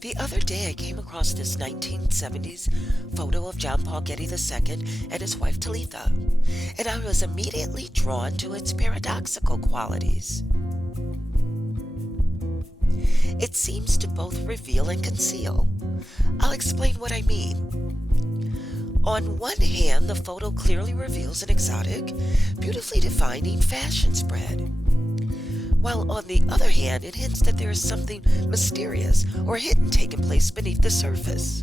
The other day I came across this 1970s photo of John Paul Getty II and his wife Talitha, and I was immediately drawn to its paradoxical qualities. It seems to both reveal and conceal. I'll explain what I mean. On one hand, the photo clearly reveals an exotic, beautifully defining fashion spread, while on the other hand, it hints that there is something mysterious or hidden taking place beneath the surface.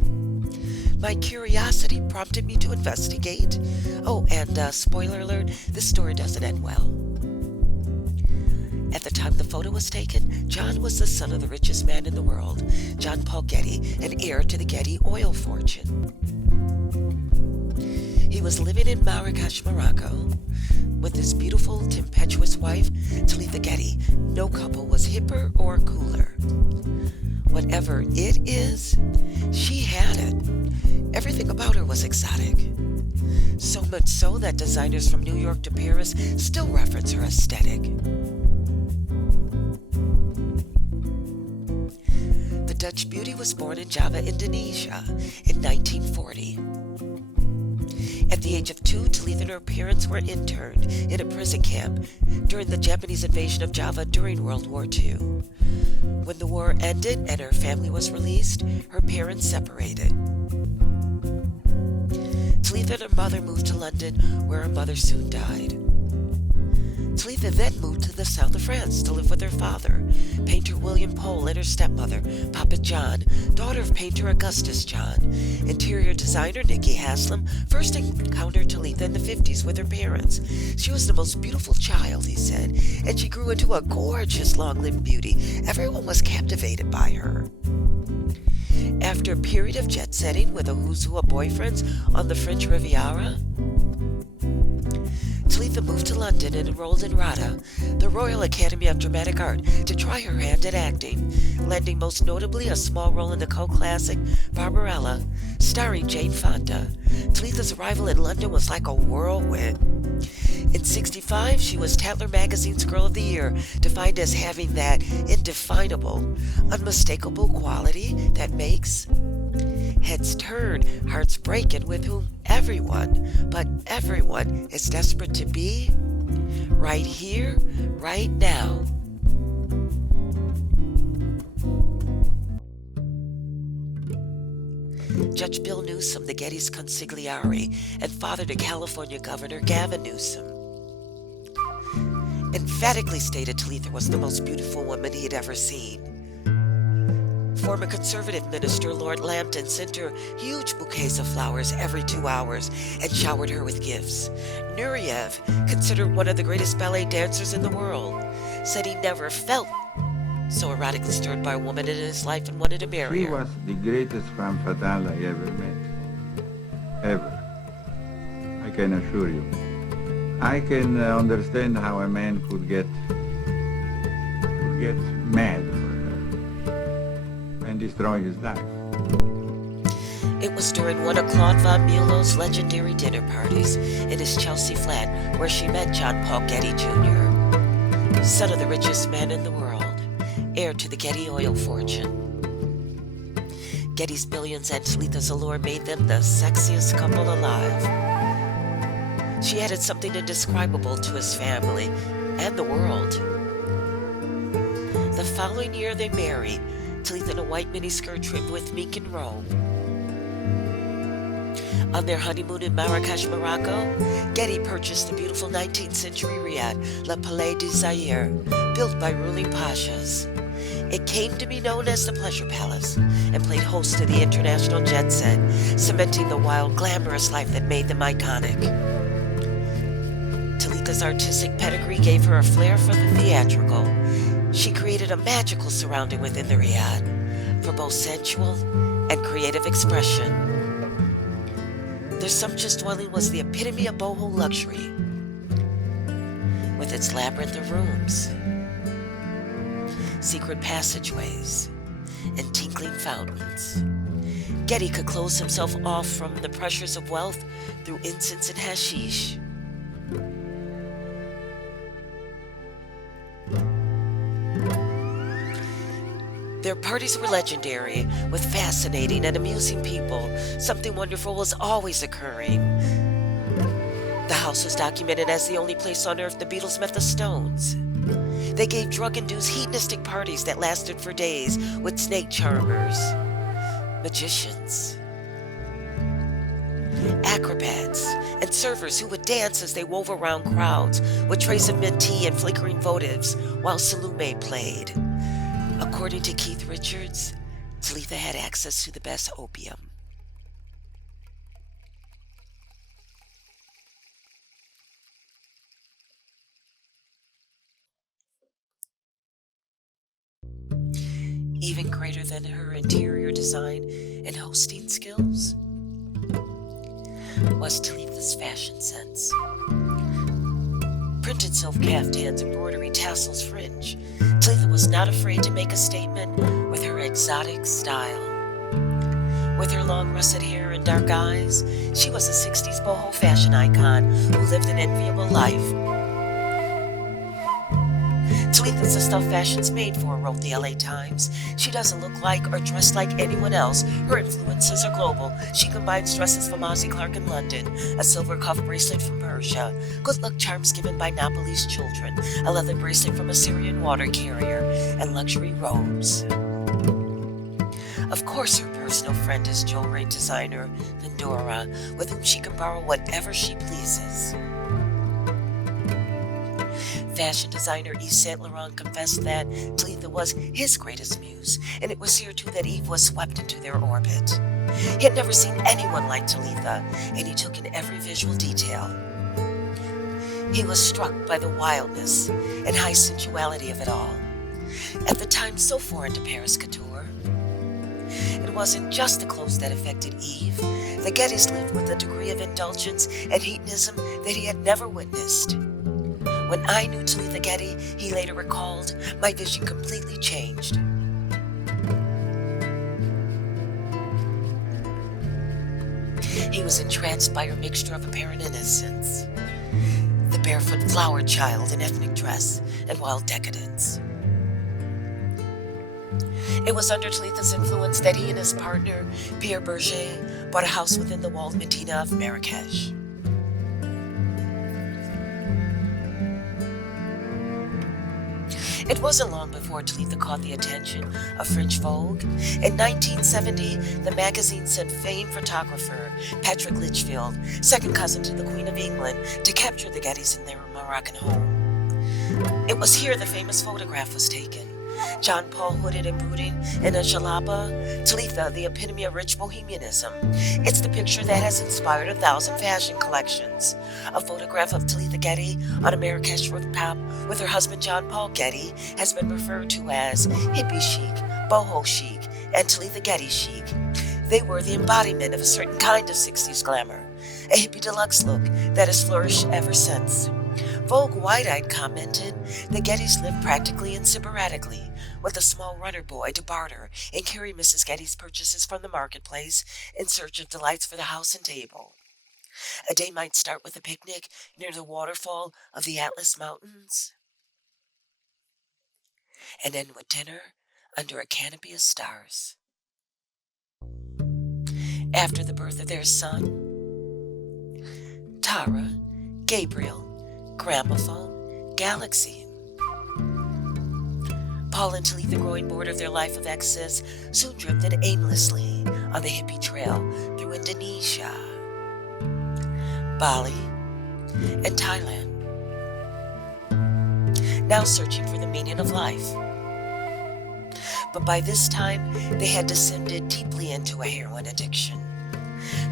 My curiosity prompted me to investigate. Oh, and spoiler alert, this story doesn't end well. At the time the photo was taken, John was the son of the richest man in the world, John Paul Getty, and heir to the Getty oil fortune. He was living in Marrakesh, Morocco, with his beautiful, tempestuous wife, Talitha Getty. No couple was hipper or cooler. Whatever it is, she had it. Everything about her was exotic. So much so that designers from New York to Paris still reference her aesthetic. The Dutch beauty was born in Java, Indonesia in 1940. At the age of 2, Talitha and her parents were interned in a prison camp during the Japanese invasion of Java during World War II. When the war ended and her family was released, her parents separated. Talitha and her mother moved to London, where her mother soon died. Talitha then moved to the south of France to live with her father, painter William Pole, and her stepmother, Papa John, daughter of painter Augustus John. Interior designer Nikki Haslam first encountered Talitha in the 50s with her parents. She was the most beautiful child, he said, and she grew into a gorgeous long-limbed beauty. Everyone was captivated by her. After a period of jet-setting with a who's who of boyfriends on the French Riviera, Talitha moved to London and enrolled in RADA, the Royal Academy of Dramatic Art, to try her hand at acting, landing most notably a small role in the cult classic Barbarella, starring Jane Fonda. Talitha's arrival in London was like a whirlwind. In '65, she was Tatler Magazine's Girl of the Year, defined as having that indefinable, unmistakable quality that makes heads turn, hearts break, and with whom everyone, but everyone, is desperate to be right here, right now. Judge Bill Newsom, the Getty's consigliere, and father to California Governor Gavin Newsom, emphatically stated Talitha was the most beautiful woman he had ever seen. Former conservative minister Lord Lambton sent her huge bouquets of flowers every 2 hours and showered her with gifts. Nureyev, considered one of the greatest ballet dancers in the world, said he never felt so erotically stirred by a woman in his life and wanted to marry her. She was the greatest femme fatale I ever met. Ever. I can assure you. I can understand how a man could get mad for her and destroy his life. It was during one of Claude von Müller's legendary dinner parties in his Chelsea flat where she met John Paul Getty Jr., son of the richest man in the world, heir to the Getty oil fortune. Getty's billions and Talitha's allure made them the sexiest couple alive. She added something indescribable to his family and the world. The following year they married, Talitha in a white miniskirt trimmed with mink and robe. On their honeymoon in Marrakesh, Morocco, Getty purchased the beautiful 19th century riad, Le Palais du Zaire, built by ruling pashas. It came to be known as the Pleasure Palace and played host to the international jet set, cementing the wild, glamorous life that made them iconic. Talitha's artistic pedigree gave her a flair for the theatrical. She created a magical surrounding within the riad for both sensual and creative expression. Their sumptuous dwelling was the epitome of boho luxury, with its labyrinth of rooms, secret passageways, and tinkling fountains. Getty could close himself off from the pressures of wealth through incense and hashish. Their parties were legendary, with fascinating and amusing people. Something wonderful was always occurring. The house was documented as the only place on earth the Beatles met the Stones. They gave drug-induced hedonistic parties that lasted for days with snake charmers, magicians, acrobats, and servers who would dance as they wove around crowds with trays of mint tea and flickering votives while Salome played. According to Keith Richards, Talitha had access to the best opium. Even greater than her interior design and hosting skills was Talitha's fashion sense. Printed silk caftans, embroidery, tassels, fringe, Talitha was not afraid to make a statement with her exotic style. With her long russet hair and dark eyes, she was a 60s boho fashion icon who lived an enviable life. Talitha's the stuff fashion's made for, wrote the LA Times. She doesn't look like or dress like anyone else. Her influences are global. She combines dresses from Ozzie Clark in London, a silver cuff bracelet from Persia, good luck charms given by Napoli's children, a leather bracelet from a Syrian water carrier, and luxury robes. Of course, her personal friend is jewelry designer Vendora, with whom she can borrow whatever she pleases. Fashion designer Yves Saint Laurent confessed that Talitha was his greatest muse, and it was here too that Yves was swept into their orbit. He had never seen anyone like Talitha, and he took in every visual detail. He was struck by the wildness and high sensuality of it all. At the time so foreign to Paris couture, it wasn't just the clothes that affected Yves. The Gettys lived with a degree of indulgence and hedonism that he had never witnessed. When I knew Talitha Getty, he later recalled, my vision completely changed. He was entranced by her mixture of apparent innocence, the barefoot flower child in ethnic dress, and wild decadence. It was under Talitha's influence that he and his partner, Pierre Berger, bought a house within the walled Medina of Marrakesh. It wasn't long before Talitha caught the attention of French Vogue. In 1970, the magazine sent famed photographer Patrick Litchfield, second cousin to the Queen of England, to capture the Gettys in their Moroccan home. It was here the famous photograph was taken. John Paul hooded and brooding in a jalaba, Talitha, the epitome of rich bohemianism. It's the picture that has inspired 1,000 fashion collections. A photograph of Talitha Getty on a Marrakesh rooftop with her husband John Paul Getty has been referred to as hippie chic, boho chic, and Talitha Getty chic. They were the embodiment of a certain kind of 60s glamour, a hippie deluxe look that has flourished ever since. Vogue wide-eyed commented, the Gettys lived practically and symbiotically, with a small runner boy to barter and carry Mrs. Getty's purchases from the marketplace in search of delights for the house and table. A day might start with a picnic near the waterfall of the Atlas Mountains, and end with dinner under a canopy of stars. After the birth of their son, Tara, Gabriel, Gramophone, Galaxy. Paul and Talitha, growing bored of their life of excess, soon drifted aimlessly on the hippie trail through Indonesia, Bali, and Thailand, now searching for the meaning of life. But by this time, they had descended deeply into a heroin addiction.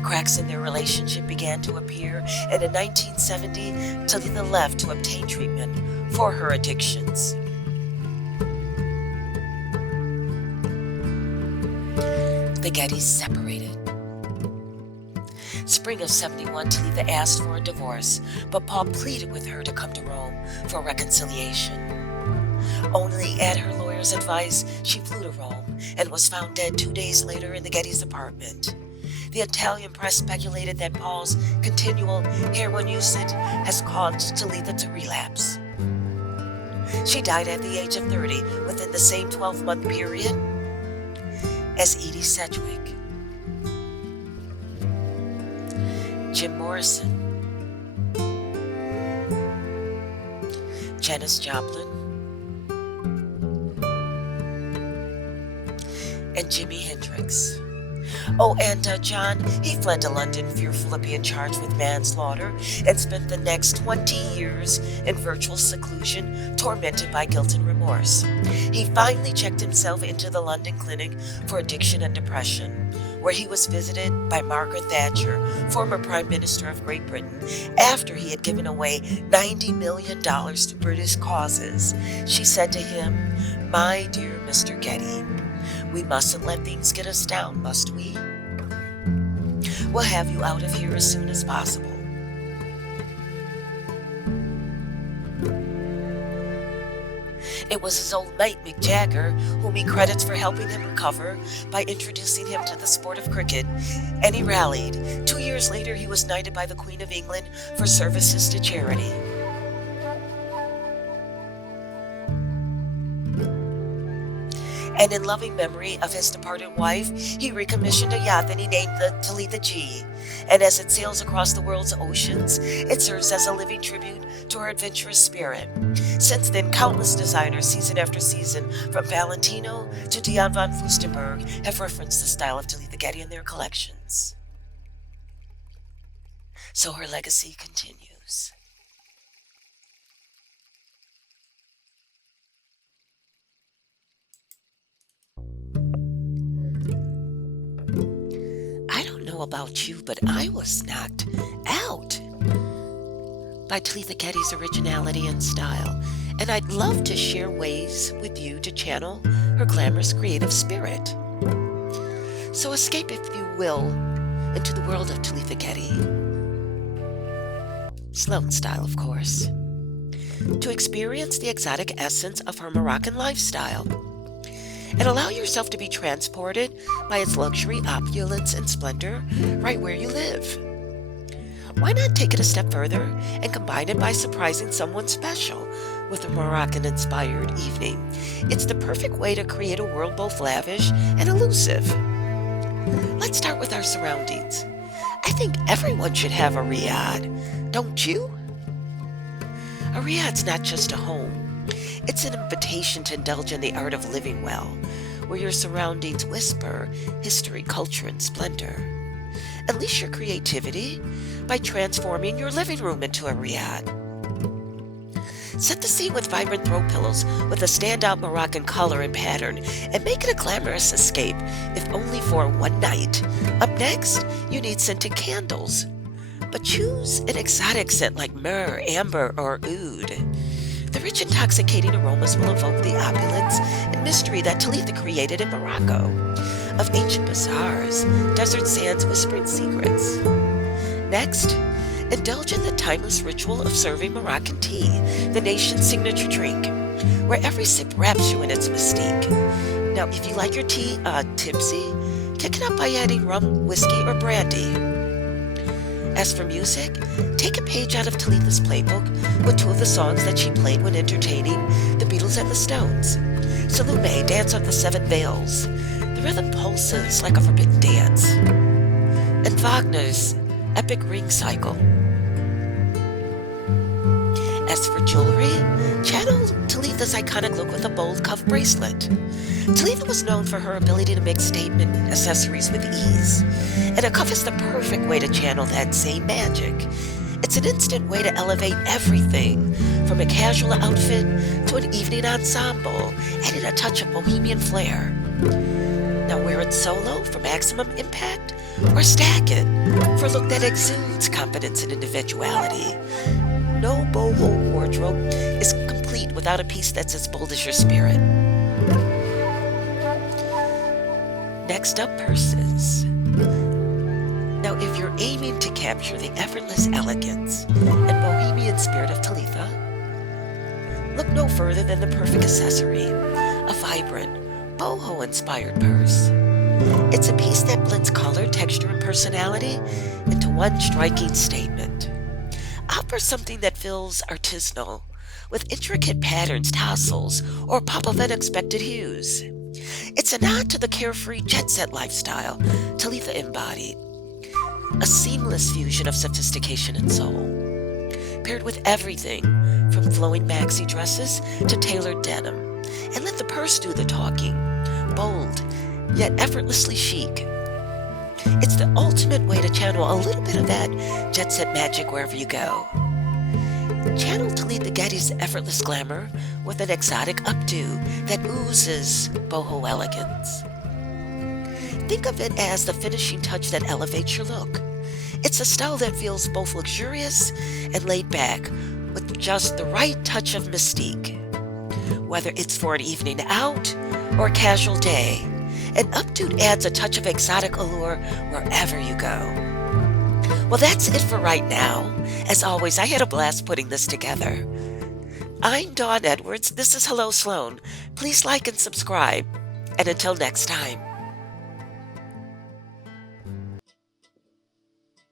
Cracks in their relationship began to appear, and in 1970, Talitha left to obtain treatment for her addictions. The Gettys separated. Spring of 71, Talitha asked for a divorce, but Paul pleaded with her to come to Rome for reconciliation. Only at her lawyer's advice, she flew to Rome and was found dead 2 days later in the Gettys' apartment. The Italian press speculated that Paul's continual heroin usage has caused Talitha to relapse. She died at the age of 30 within the same 12-month period. as Edie Sedgwick, Jim Morrison, Janis Joplin, and Jimi Hendrix. Oh, and John, he fled to London fearful of being charged with manslaughter and spent the next 20 years in virtual seclusion, tormented by guilt and remorse. He finally checked himself into the London Clinic for Addiction and Depression, where he was visited by Margaret Thatcher, former Prime Minister of Great Britain, after he had given away $90 million to British causes. She said to him, "My dear Mr. Getty, we mustn't let things get us down, must we? We'll have you out of here as soon as possible." It was his old mate, Mick Jagger, whom he credits for helping him recover by introducing him to the sport of cricket, and he rallied. 2 years later, he was knighted by the Queen of England for services to charity. And in loving memory of his departed wife, he recommissioned a yacht that he named the Talitha Getty. And as it sails across the world's oceans, it serves as a living tribute to her adventurous spirit. Since then, countless designers, season after season, from Valentino to Dion von Furstenberg, have referenced the style of Talitha Getty in their collections. So her legacy continues. I don't know about you, but I was knocked out by Talitha Getty's originality and style, and I'd love to share ways with you to channel her glamorous creative spirit. So escape, if you will, into the world of Talitha Getty. Sloan style, of course. To experience the exotic essence of her Moroccan lifestyle, and allow yourself to be transported by its luxury, opulence, and splendor right where you live. Why not take it a step further and combine it by surprising someone special with a Moroccan-inspired evening? It's the perfect way to create a world both lavish and elusive. Let's start with our surroundings. I think everyone should have a riad, don't you? A riad's not just a home. It's an invitation to indulge in the art of living well, where your surroundings whisper history, culture, and splendor. Unleash your creativity by transforming your living room into a riad. Set the scene with vibrant throw pillows with a standout Moroccan color and pattern, and make it a glamorous escape, if only for one night. Up next, you need scented candles, but choose an exotic scent like myrrh, amber, or oud. The rich, intoxicating aromas will evoke the opulence and mystery that Talitha created in Morocco, of ancient bazaars, desert sands whispering secrets. Next, indulge in the timeless ritual of serving Moroccan tea, the nation's signature drink, where every sip wraps you in its mystique. Now, if you like your tea tipsy, kick it up by adding rum, whiskey, or brandy. As for music, take a page out of Talitha's playbook with two of the songs that she played when entertaining the Beatles and the Stones. Salome, Dance of the Seven Veils. The rhythm pulses like a forbidden dance. And Wagner's epic ring cycle. As for jewelry, channel Talitha's iconic look with a bold cuff bracelet. Talitha was known for her ability to make statement accessories with ease, and a cuff is the perfect way to channel that same magic. It's an instant way to elevate everything, from a casual outfit to an evening ensemble, adding a touch of bohemian flair. Now wear it solo for maximum impact, or stack it for a look that exudes confidence and individuality. No Boho wardrobe is complete without a piece that's as bold as your spirit. Next up, purses. Now, if you're aiming to capture the effortless elegance and bohemian spirit of Talitha, look no further than the perfect accessory, a vibrant, boho-inspired purse. It's a piece that blends color, texture, and personality into one striking statement. Opt for something that feels artisanal, with intricate patterns, tassels, or pop of unexpected hues. It's a nod to the carefree jet-set lifestyle Talitha embodied, a seamless fusion of sophistication and soul, paired with everything from flowing maxi dresses to tailored denim, and let the purse do the talking, bold, yet effortlessly chic. It's the ultimate way to channel a little bit of that jet-set magic wherever you go. Channel Talitha Getty's effortless glamour with an exotic updo that oozes boho elegance. Think of it as the finishing touch that elevates your look. It's a style that feels both luxurious and laid back, with just the right touch of mystique. Whether it's for an evening out or a casual day, an updo adds a touch of exotic allure wherever you go. Well, that's it for right now. As always, I had a blast putting this together. I'm Dawn Edwards. This is Hello Sloan. Please like and subscribe. And until next time.